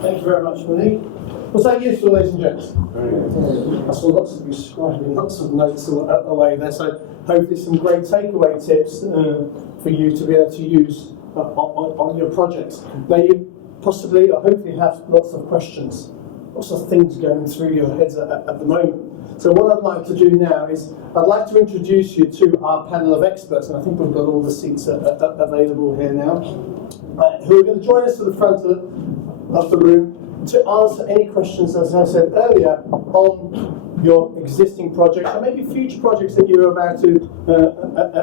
Thank you very much, Monique. Was that useful, ladies and gents? Very good. I saw lots of you scribing lots of notes away there, so hopefully some great takeaway tips for you to be able to use on your projects. Now you possibly or hopefully have lots of questions, lots of things going through your heads at the moment. So what I'd like to do now is I'd like to introduce you to our panel of experts, and I think we've got all the seats available here now, who are going to join us to the front of the room to answer any questions, as I said earlier, on your existing projects or maybe future projects that you're about to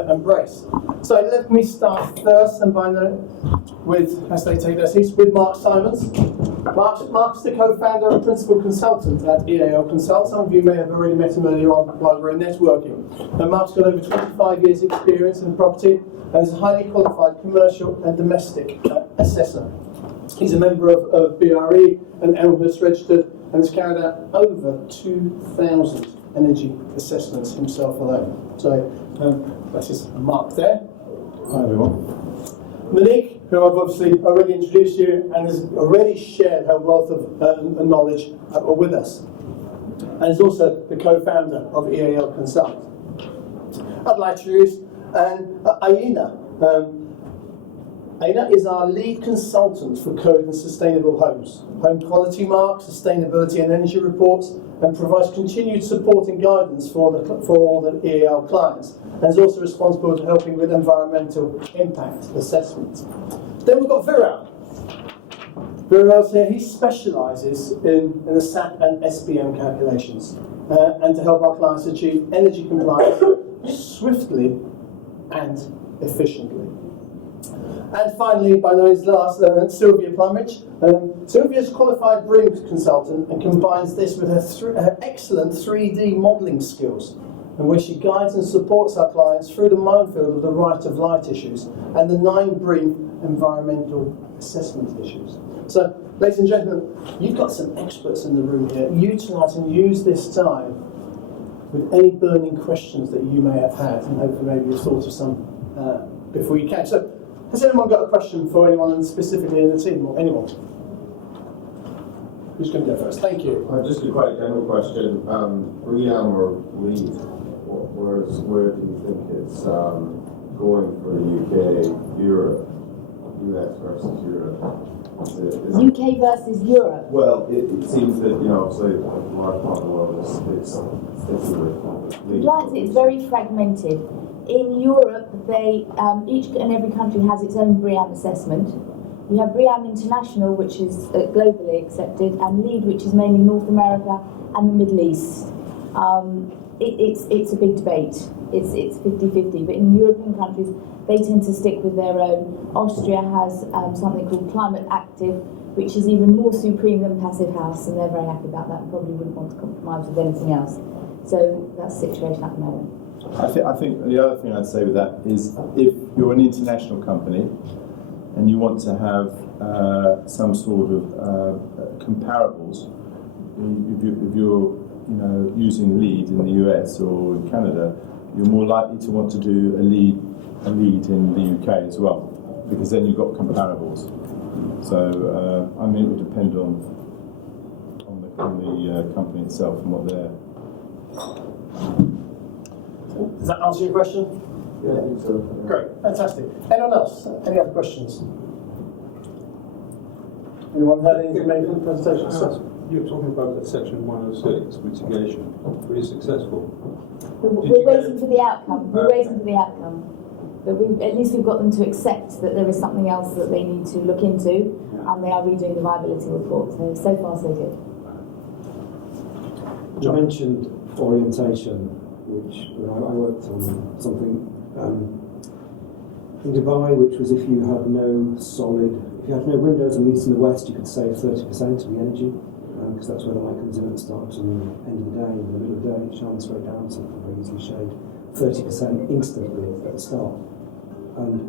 embrace. So let me start first and with, as they take their seats, with Mark Simons. Mark's the co-founder and principal consultant at EAL Consult. Some of you may have already met him earlier on while we were networking. And Mark's got over 25 years experience in property and is a highly qualified commercial and domestic assessor. He's a member of BRE and Elmhurst registered and has carried out over 2,000 energy assessments himself alone. So that's his Mark there. Hi everyone. Monique, who I've obviously already introduced you and has already shared her wealth of knowledge with us, and is also the co-founder of EAL Consult. I'd like to introduce Aina. Aina is our lead consultant for code and sustainable homes, home quality marks, sustainability and energy reports, and provides continued support and guidance for all the EAL clients, and is also responsible for helping with environmental impact assessments. Then we've got Viral. Viral's here. He specialises in the SAP and SBM calculations and to help our clients achieve energy compliance swiftly and efficiently. And finally, by no means last, Sylvia Plumridge. Sylvia's qualified BREEAM consultant and combines this with her excellent 3D modelling skills, and where she guides and supports our clients through the minefield of the right of light issues and the 9 BREEAM environmental assessment issues. So, ladies and gentlemen, you've got some experts in the room here. Utilise and use this time with any burning questions that you may have had, and hopefully maybe you've thought of some before you came. So, has anyone got a question for anyone, and specifically in the team, or anyone? Who's going to go first? Thank you. Just a quite general question. BREEAM or LEED, where do you think it's going for the UK, Europe, US versus Europe? UK versus Europe? Well, it seems that, obviously, a large part of the world is sticking with LEED. It's very fragmented. In Europe, each and every country has its own BREEAM assessment. You have BREEAM International, which is globally accepted, and LEED, which is mainly North America and the Middle East. It's a big debate. It's 50-50, but in European countries, they tend to stick with their own. Austria has something called Climate Active, which is even more supreme than Passive House, and they're very happy about that and probably wouldn't want to compromise with anything else. So that's the situation at the moment. I think the other thing I'd say with that is if you're an international company and you want to have some sort of comparables, if you're using LEED in the US or in Canada, you're more likely to want to do a LEED in the UK as well, because then you've got comparables. So it would depend on the company itself and what they're. Does that answer your question? Yeah, I think so. Great, fantastic. Anyone else? Any other questions? Anyone had anything to make from the presentation? You're talking about that section 106 mitigation. Pretty successful. We're waiting for the outcome. We're waiting for the outcome. But at least we've got them to accept that there is something else that they need to look into, and they are redoing the viability report. So far, so good. You mentioned orientation, which I worked on something in Dubai, which was if you had no windows and east and the west, you could save 30% of the energy, because that's where the light comes in at the start and the end of the day. In the middle of the day, it shines straight down, so you can very easily shade 30% instantly at the start. And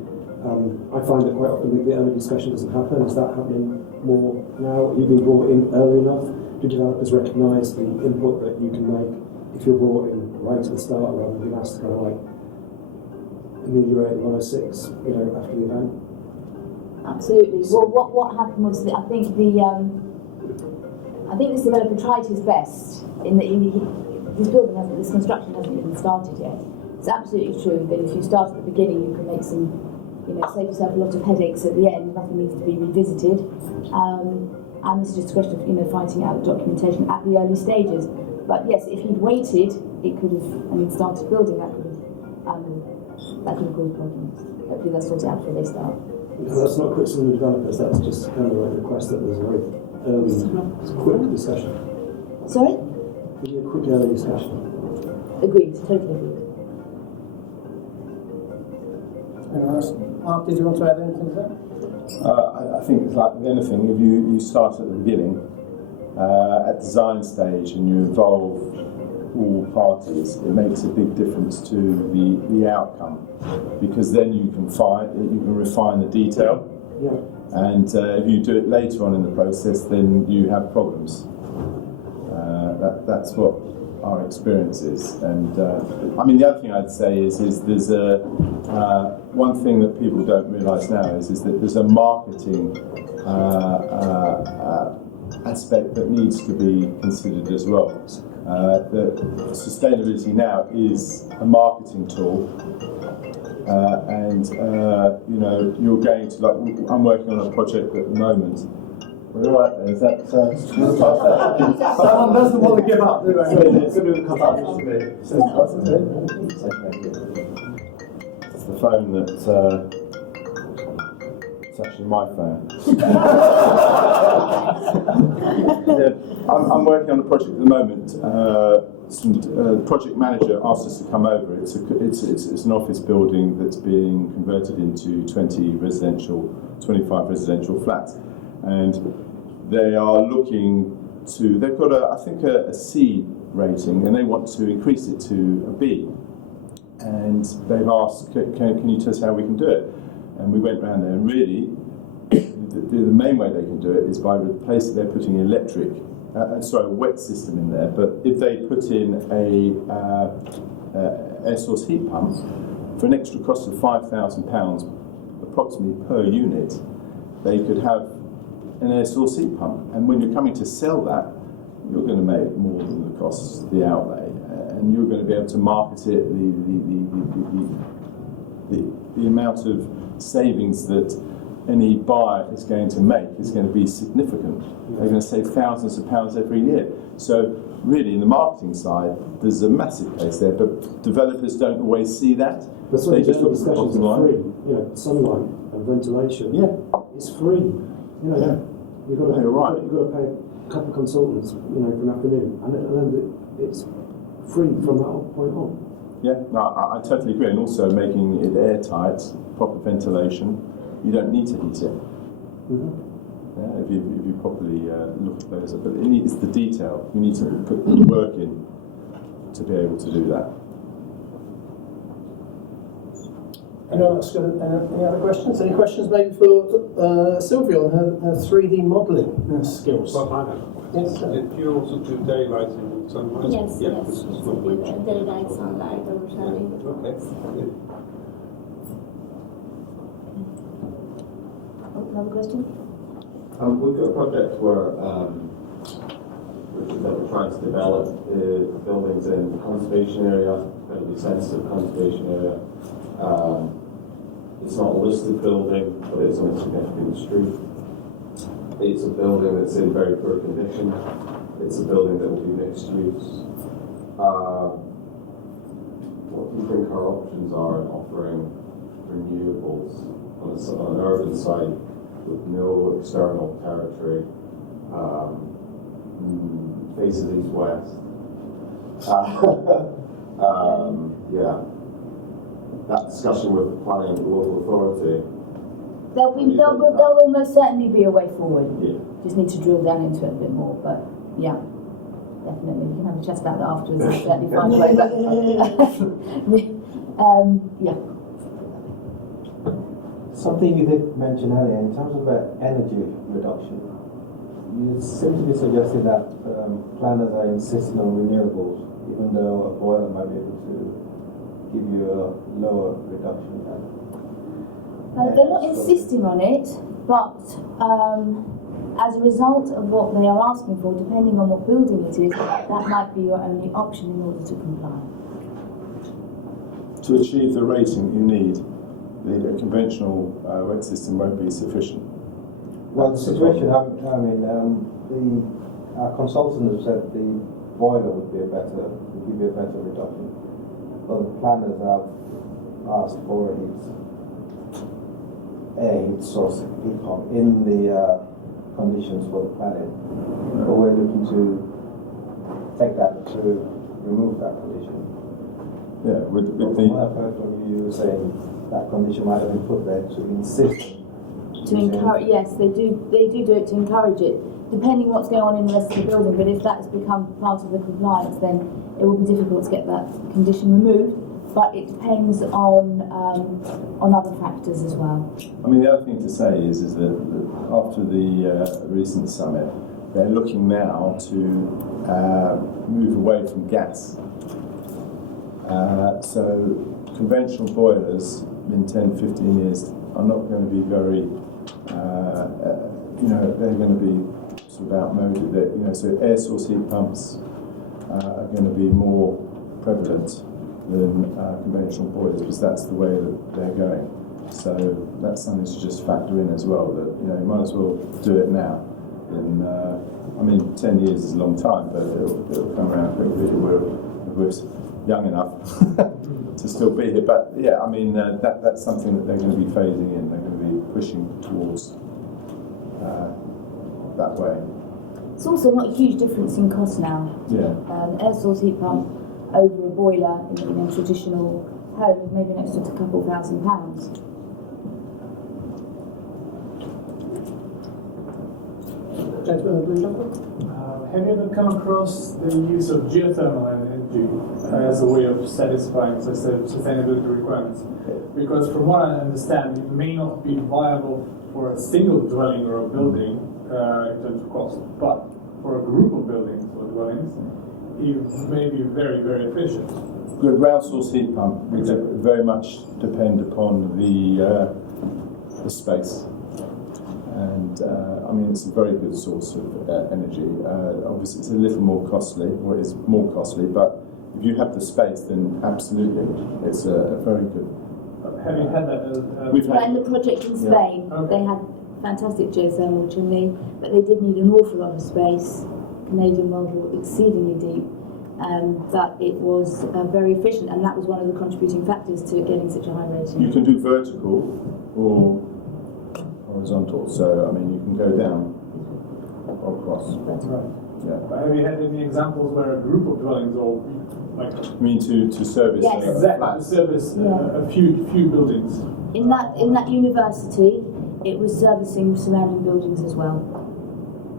I find that quite often the early discussion doesn't happen. Is that happening more now? You've been brought in early enough? Do developers recognise the input that you can make if you're brought in right at the start, rather than being asked to kind of like ameliorate 106, after the event? Absolutely. Well, what happened was that I think the I think this developer tried his best in that this construction hasn't even started yet. It's absolutely true that if you start at the beginning, you can make some, save yourself a lot of headaches at the end. Nothing needs to be revisited. And this is just a question of, fighting out the documentation at the early stages. But yes, if he'd waited, it could have, and he'd started building, that could have caused problems. Hopefully they'll sort it out before they start. That's not criticism of developers, that's just kind of a request that there's a very early, quick discussion. Sorry? Maybe a quick early discussion. Agreed, totally agreed. Anyone else? Mark, did you want to add anything to that? I think it's like anything, if you start at the beginning, at design stage, and you involve all parties, it makes a big difference to the outcome, because then you can refine the detail. Yeah. And if you do it later on in the process, then you have problems. That's what our experience is. And the other thing I'd say is there's one thing that people don't realise now is that there's a marketing aspect that needs to be considered as well. That sustainability now is a marketing tool, you're going to, I'm working on a project at the moment. We're all right there, is that? Someone doesn't want to give up, do they? It's the phone that. It's actually my phone. I'm working on a project at the moment. The project manager asked us to come over. It's an office building that's being converted into 25 residential flats, and they are looking to. They've got a C rating, and they want to increase it to a B. And they've asked, can you tell us how we can do it? And we went round there, and really, the main way they can do it is by replacing. They're putting a wet system in there. But if they put in a air source heat pump for an extra cost of £5,000 approximately per unit, they could have an air source heat pump. And when you're coming to sell that, you're going to make more than the costs, the outlay, and you're going to be able to market it. The amount of savings that any buyer is going to make is going to be significant. They're going to save thousands of pounds every year. So really, in the marketing side, there's a massive case there, but developers don't always see that. But some they of just the look at the discussions bottom are line. free. Sunlight and ventilation. Yeah. It's free. Yeah. You've got to, You're right. you've got to pay a couple of consultants, for an afternoon, and then it's free from that point on. Yeah, no, I totally agree, and also making it airtight, proper ventilation. You don't need to heat it. Mm-hmm. Yeah, if you properly look at those, but it's the detail. You need to put the work in to be able to do that. Anyone else got any other questions? Any questions maybe for Sylvia on her 3D modelling skills? Well, I know. Yes, sir. Do you also do daylighting and sunlight? Yes, Yeah, yes. this is It's lovely. daylight, sunlight, overshadowing. Okay. Good. Another question? We've got a project where we're trying to develop buildings in conservation area, incredibly sensitive conservation area. It's not a listed building, but it's on a significant street. It's a building that's in very poor condition. It's a building that will be mixed use. What do you think our options are in offering renewables on an urban site with no external territory, faces east-west? Yeah. That discussion with the planning local authority. There will almost certainly be a way forward. Yeah. Just need to drill down into it a bit more, but yeah, definitely. We can have a chat about that afterwards. I'll certainly find a way, but yeah. Something you did mention earlier in terms of energy reduction. You seem to be suggesting that planners are insisting on renewables, even though a boiler might be able to give you a lower reduction. They're not insisting on it, but as a result of what they are asking for, depending on what building it is, that might be your only option in order to comply. To achieve the rating you need, the conventional wet system won't be sufficient. Well, the situation, our consultant has said the boiler would give you a better reduction. But the planners have asked for a heat source heat pump in the conditions for the planning. But we're looking to take that to remove that condition. Yeah, with From the what I've heard from you saying that condition might have been put there to insist. To encourage, yes, they do it to encourage it, depending what's going on in the rest of the building. But if that's become part of the compliance, then it will be difficult to get that condition removed. But it depends on other factors as well. I mean, the other thing to say is that after the recent summit, they're looking now to move away from gas. So conventional boilers in 10, 15 years are not going to be very, they're going to be sort of outmoded. So air source heat pumps are going to be more prevalent than conventional boilers, because that's the way that they're going. So that's something to just factor in as well, that you might as well do it now. And 10 years is a long time, but it'll come around quickly. We're young enough to still be here. But yeah, that's something that they're going to be phasing in. They're going to be pushing towards that way. It's also not a huge difference in cost now. Yeah. Air source heat pump over a boiler in a traditional home is maybe an extra couple £1,000. Gentleman in the blue jumper. Have you ever come across the use of geothermal energy as a way of satisfying sustainability requirements? Because from what I understand, it may not be viable for a single dwelling or a building in terms of cost, but for a group of buildings or dwellings, it may be very, very efficient. The ground source heat pump would very much depend upon the space. And it's a very good source of energy. Obviously, it's a little more costly, or it is more costly, but if you have the space, then absolutely, it's a very good. Have you had that? In the project in Spain, they had fantastic geothermal chimney, but they did need an awful lot of space. Canadian wells were exceedingly deep, but it was very efficient, and that was one of the contributing factors to getting such a high rating. You can do vertical or horizontal, so you can go down or across. Right. Yeah. But have you had any examples where a group of dwellings or To service Yes. exactly to service a few buildings? In that university, it was servicing surrounding buildings as well,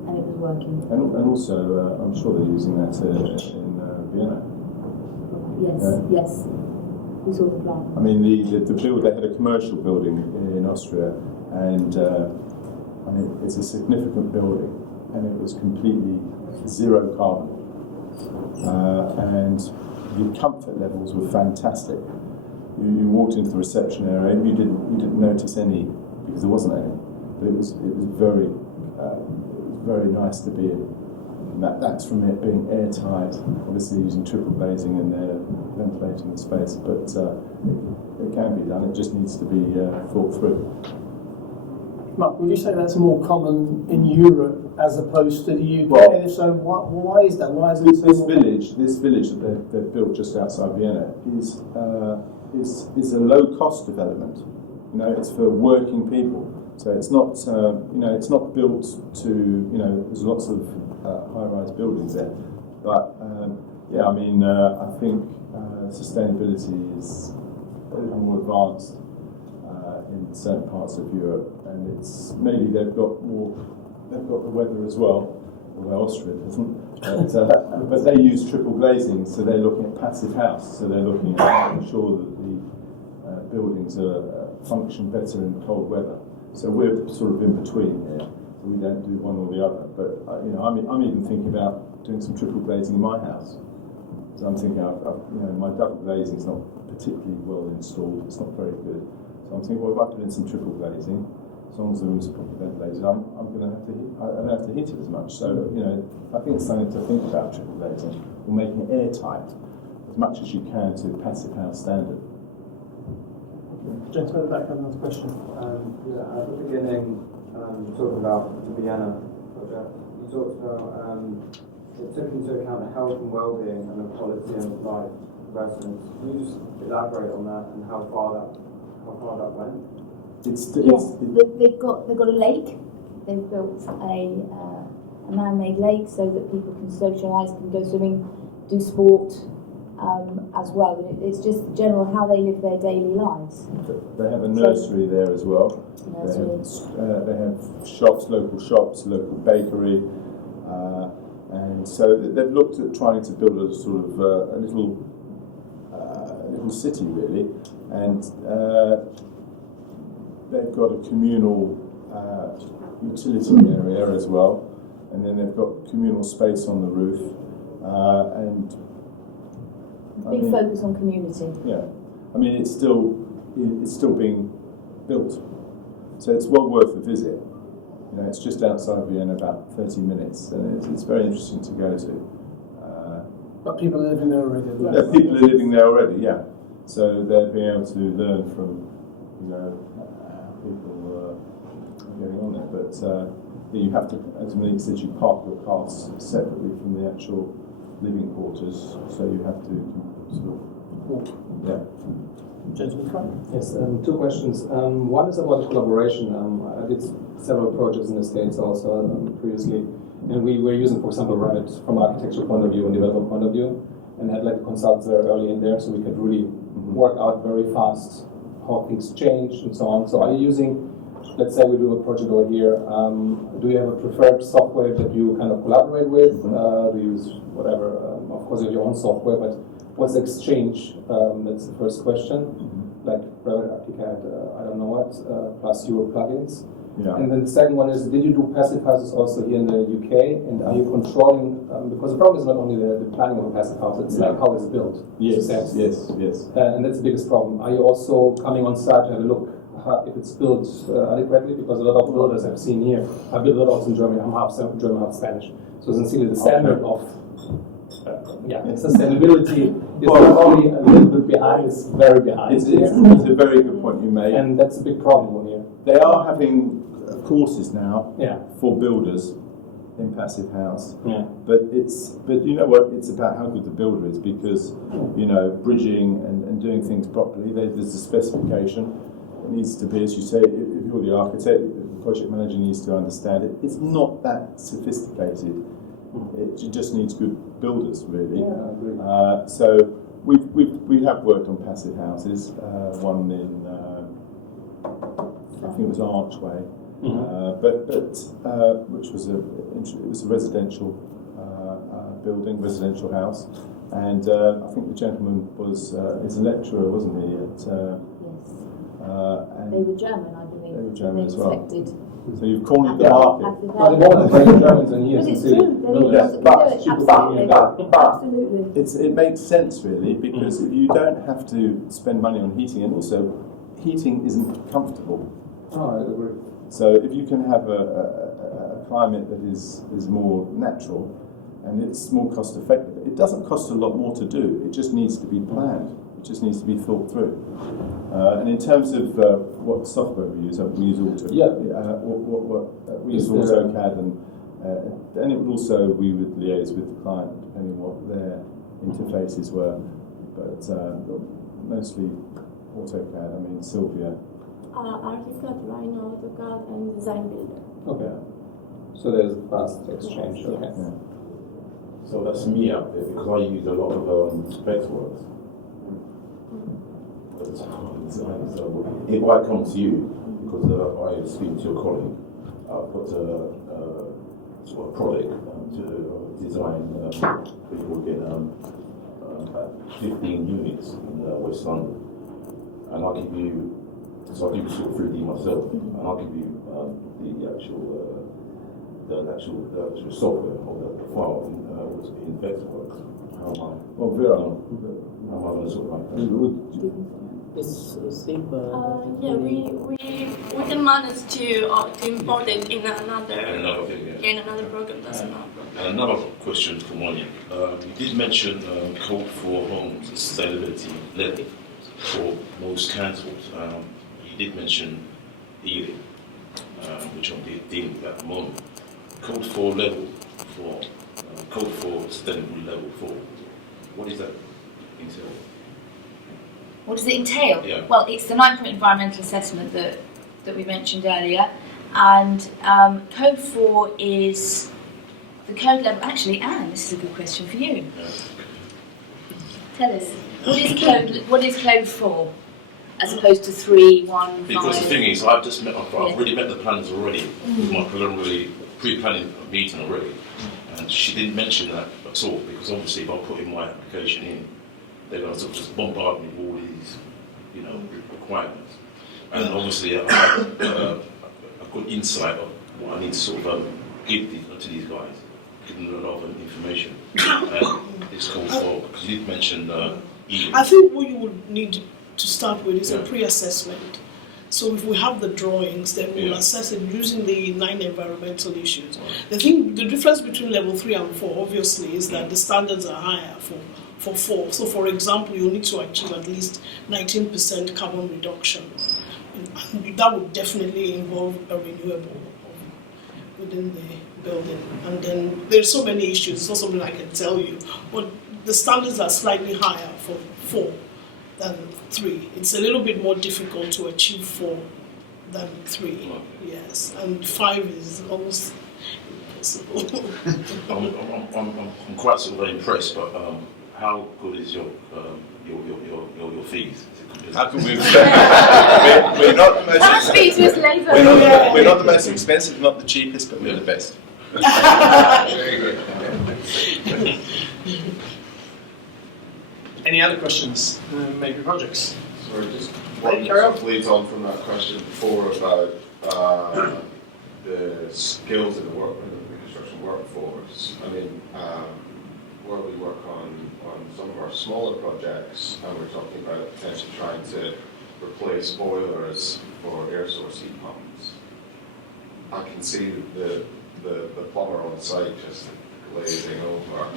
and it was working. And also, I'm sure they're using that in Vienna. Yes. We saw the plant. The build, they had a commercial building in Austria, and it's a significant building, and it was completely zero carbon, and the comfort levels were fantastic. You walked into the reception area, and you didn't notice any, because there wasn't any, but it was very nice to be in. And that's from it being airtight, obviously using triple glazing in there, ventilating the space, but it can be done. It just needs to be thought through. Mark, would you say that's more common in Europe as opposed to the UK? Well, and if so, why is that? Why is it This village that they've built just outside Vienna is a low-cost development. It's for working people, so it's not it's not built to there's lots of high-rise buildings there, but I think sustainability is a little more advanced in certain parts of Europe, and it's maybe they've got the weather as well, although Austria doesn't. But they use triple glazing, so they're looking at passive house, so they're looking at making sure that the buildings function better in cold weather. So we're sort of in between here. So we don't do one or the other. But I'm even thinking about doing some triple glazing in my house. So I'm thinking, my double glazing is not particularly well installed. It's not very good. So I'm thinking, well, if I put in some triple glazing, as long as the rooms are properly ventilated, I'm going to have to I don't have to heat it as much. So, you know, I think it's something to think about triple glazing, or making it airtight as much as you can to passive house standard. Gentleman at the back has another question. At the beginning, you talked about the Vienna project. You talked about it took into account the health and well-being and the quality of life of residents. Can you just elaborate on that and how far that went? They've got a lake. They've built a man-made lake so that people can socialise, can go swimming, do sport as well. And it's just general how they live their daily lives. They have a nursery there as well. They have shops, local bakery, and so they've looked at trying to build a sort of a little city really, and they've got a communal utility area as well, and then they've got communal space on the roof, and big focus on community. Yeah, I mean it's still being built, so it's well worth a visit. You know, it's just outside Vienna, about 30 minutes, and it's very interesting to go to. But people are living there already. Yeah, people are living there already. Yeah, so they're being able to learn from, you know, people going on there. But you have to, as Monique said, you park your cars separately from the actual living quarters, so you have to sort of walk. Yeah. Gentlemen, Yes, two questions. One is about collaboration. I did several projects in the States also previously, and we were using, for example, Revit from an architecture point of view and development point of view, and had like consultants very early in there, so we could really work out very fast how things change and so on. So are you using, let's say we do a project over here, do you have a preferred software that you kind of collaborate with? Do you use whatever? Of course, you have your own software, but what's the exchange? That's the first question. Like Revit, ArchiCAD, I don't know what, plus your plugins. Yeah. And then the second one is, did you do passive houses also here in the UK? And are you controlling, because the problem is not only the planning of a passive house, it's like how it's built. Yes. And that's the biggest problem. Are you also coming on site to have a look if it's built adequately? Because a lot of builders I've seen here, I built a lot also in Germany, I'm half German, half Spanish. So essentially the standard of sustainability is not only a little bit behind, it's very behind. It's a very good point you made. And that's a big problem here. They are having courses now Yeah. for builders in passive house. Yeah. But you know what, it's about how good the builder is, because, you know, bridging and doing things properly, there's a specification. It needs to be, as you say, if you're the architect, the project manager needs to understand it. It's not that sophisticated. It just needs good builders, really. Yeah, I agree. So we have worked on passive houses. One in I think it was Archway, which was a residential building, residential house, and I think the gentleman is a lecturer, wasn't he? Yes. And They were German, I believe. They were German as well. Reflected. So you've cornered the market. But the more than Germans in here, But it's sincerely. true. They absolutely. It makes sense really, because if you don't have to spend money on heating, and also heating isn't comfortable. Oh, I agree. So if you can have a climate that is more natural and it's more cost effective, it doesn't cost a lot more to do. It just needs to be planned. It just needs to be thought through. And in terms of what software we use AutoCAD. We use AutoCAD, and it would also, we would liaise with the client depending on what their interfaces were. But mostly AutoCAD. I mean, Sylvia. ArchiCAD, Rhino, AutoCAD, and Design Builder. Okay. So there's a fast exchange. Okay. Yeah. So that's me out there, because I use a lot of Vectorworks. So if I come to you, because I speak to your colleague, I've got a sort of project to design, people get 15 units in West London, and I'll give you, so I'll give you sort of 3D myself, and I'll give you the actual software or the file in Vectorworks. How am I going to sort of like that? Yeah, we can manage to import it in another thing, yeah. in another program. That's not a problem. And another question for Monia. You did mention code for home sustainability level for most councils. You did mention EAL, which I'm dealing with at the moment. Code for level 4, code for sustainable level 4. What does that entail? What does it entail? Yeah. Well, it's the 9-point environmental assessment that we mentioned earlier, and Code 4 is the code level. Actually, Anne, this is a good question for you. Yeah. Tell us, what is Code 4 as opposed to 3, 1, 5? Because the thing is, I've already met the planners already with my preliminary pre-planning meeting already, and she didn't mention that at all, because obviously if I put in my application in, they're going to sort of just bombard me with all these, requirements. And obviously I have a good insight of what I need to sort of give to these guys, give them a lot of information. And it's called for, because you did mention EAL. I think what you would need to start with is a pre-assessment. So if we have the drawings, then we'll assess it using the 9 environmental issues. The difference between level 3 and 4, obviously, is that the standards are higher for 4. So for example, you'll need to achieve at least 19% carbon reduction. And that would definitely involve a renewable within the building. And then there's so many issues, it's not something I can tell you. But the standards are slightly higher for 4 than 3. It's a little bit more difficult to achieve 4 than 3. Yes, and 5 is almost impossible. I'm quite sort of impressed, but how good is your fees? How can we? We're not the most. Our fees was labour. We're not the most expensive, not the cheapest, but we're the best. Very good. Any other questions? Maybe projects? Sorry, just one leads on from that question before about the skills in the construction workforce. I mean, where we work on some of our smaller projects, and we're talking about potentially trying to replace boilers for air source heat pumps. I can see the plumber on site just glazing over.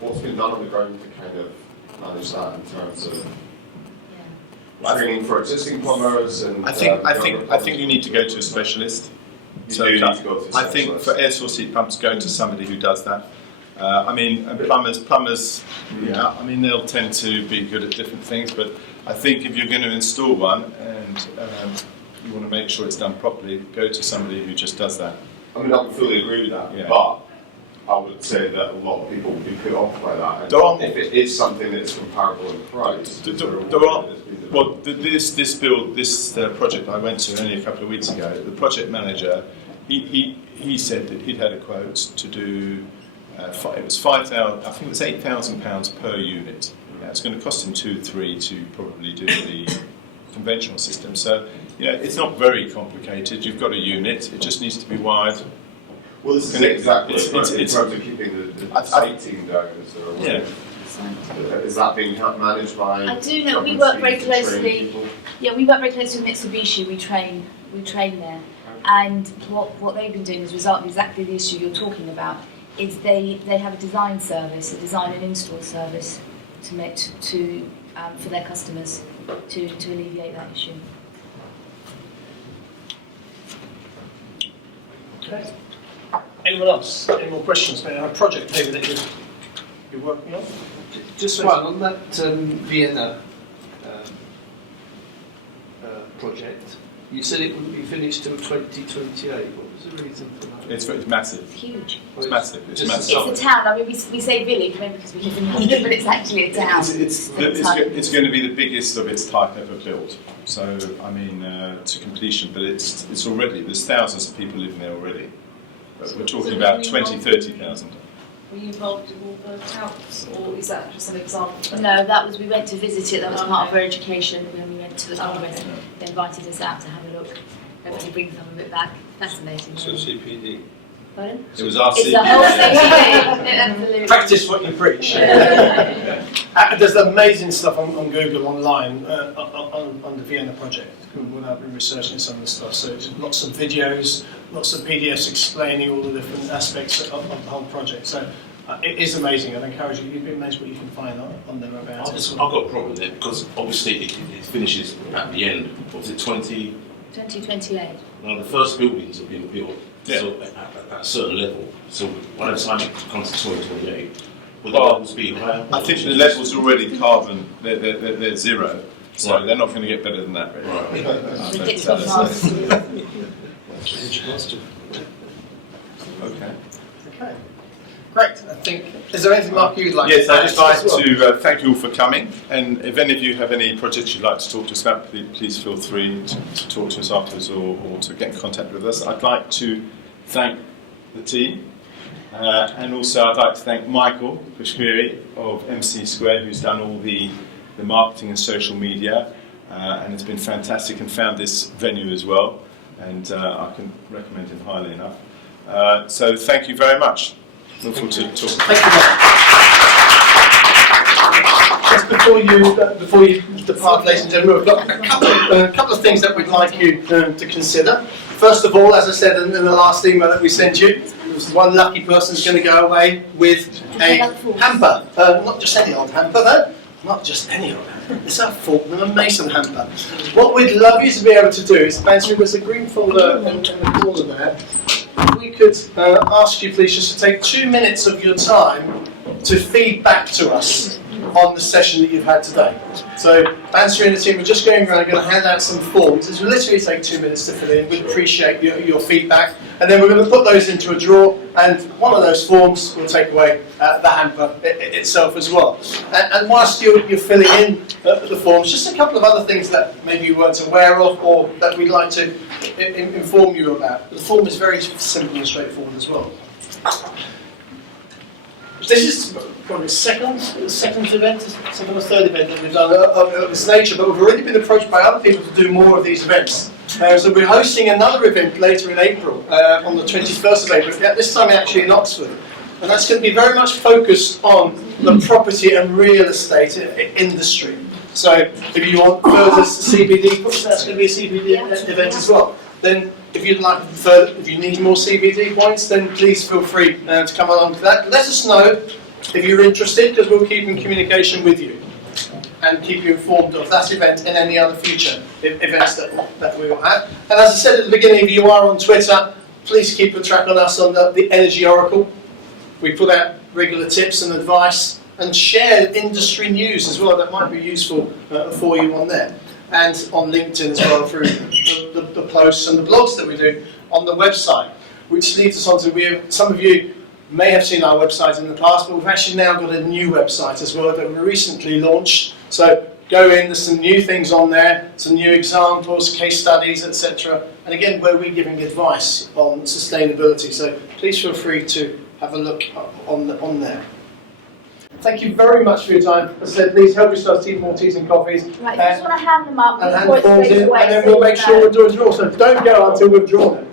What's been done on the ground to kind of manage that in terms of training for existing plumbers? And I think you need to go to a specialist. I think for air source heat pumps, go to somebody who does that. And plumbers, they'll tend to be good at different things, but I think if you're going to install one and you want to make sure it's done properly, go to somebody who just does that. I mean, I would fully agree with that, but I would say that a lot of people would be put off by that. And if it is something that's comparable in price, this project I went to only a couple of weeks ago, the project manager, he said that he'd had a quote to do. It was 5,000. I think it was £8,000 per unit. It's going to cost him 2-3 to probably do the conventional system. So it's not very complicated. You've got a unit. It just needs to be wired. Well, this is exactly in terms of keeping the site team down. Is there a way? Is that being managed by? I do know we work very closely. Yeah, we work very closely with Mitsubishi. We train there, and what they've been doing as a result of exactly the issue you're talking about is they have a design service, a design and install service for their customers to alleviate that issue. Okay. Anyone else? Any more questions? Maybe a project maybe that you're working on? Just one on that Vienna project. You said it wouldn't be finished till 2028. What was the reason for that? It's massive. It's huge. It's massive. It's a town. I mean, we say village maybe because we live in London, but it's actually a town. It's going to be the biggest of its type ever built. So to completion, but it's already, there's thousands of people living there already. But we're talking about 20,000-30,000. Were you involved in all the counts, or is that just an example? No, we went to visit it. That was part of our education when we went to the Congress. They invited us out to have a look. Hopefully bring some of it back. Fascinating. So CPD. Pardon? It was our It's CPD. the whole CPD. Practice what you preach. There's amazing stuff on Google online on the Vienna project when I've been researching some of the stuff. So it's lots of videos, lots of PDFs explaining all the different aspects of the whole project. So it is amazing. I'd encourage you. You'd be amazed what you can find on them about it. I've got a problem there because obviously it finishes at the end. What was it, 2028. Now the first buildings have been built so at a certain level. So by the time it comes to 2028, will the levels be higher? I think the levels are already carbon, they're zero, so they're not going to get better than that. Okay. Great. I think. Is there anything, Mark, you'd like Yes, to add? I'd just like to thank you all for coming. And if any of you have any projects you'd like to talk to us about, please feel free to talk to us afterwards or to get in contact with us. I'd like to thank the team. And also I'd like to thank Michael Kashmiri of MC Square, who's done all the marketing and social media. And it's been fantastic and found this venue as well. And I can recommend him highly enough. So thank you very much. Look forward to talking. Thank you, Mark. Just before you depart, ladies and gentlemen, we've got a couple of things that we'd like you to consider. First of all, as I said in the last email that we sent you, one lucky person's going to go away with a hamper. Not just any old hamper, though. Not just any old hamper. It's a Faulkner and Mason hamper. What we'd love you to be able to do is, Fancy, there's a green folder in the corner there. We could ask you please just to take 2 minutes of your time to feed back to us on the session that you've had today. So Nancy and the team are just going around, going to hand out some forms. It will literally take 2 minutes to fill in. We'd appreciate your feedback. And then we're going to put those into a drawer, and one of those forms will take away the hamper itself as well. And whilst you're filling in the forms, just a couple of other things that maybe you weren't aware of or that we'd like to inform you about. The form is very simple and straightforward as well. This is probably the second event, second or third event that we've done of this nature, but we've already been approached by other people to do more of these events. So we're hosting another event later in April, on the 21st of April, this time actually in Oxford. And that's going to be very much focused on the property and real estate industry. So if you want further CPD, that's going to be a CPD event as well. Then if you'd like further, if you need more CPD points, then please feel free to come along to that. Let us know if you're interested, because we'll keep in communication with you and keep you informed of that event and any other future events that we will have. And as I said at the beginning, if you are on Twitter, please keep a track on us on the Energy Oracle. We put out regular tips and advice and share industry news as well that might be useful for you on there. And on LinkedIn as well through the posts and the blogs that we do on the website. Which leads us on to, some of you may have seen our website in the past, but we've actually now got a new website as well that we recently launched. So go in, there's some new things on there, some new examples, case studies, etc. And again, where we're giving advice on sustainability. So please feel free to have a look on there. Thank you very much for your time. As I said, please help yourselves to eat more teas and coffees. Right, you just want to hand them up and hand before the forms it's in, and then we'll make sure we're doing a draw. So don't go until we've drawn it.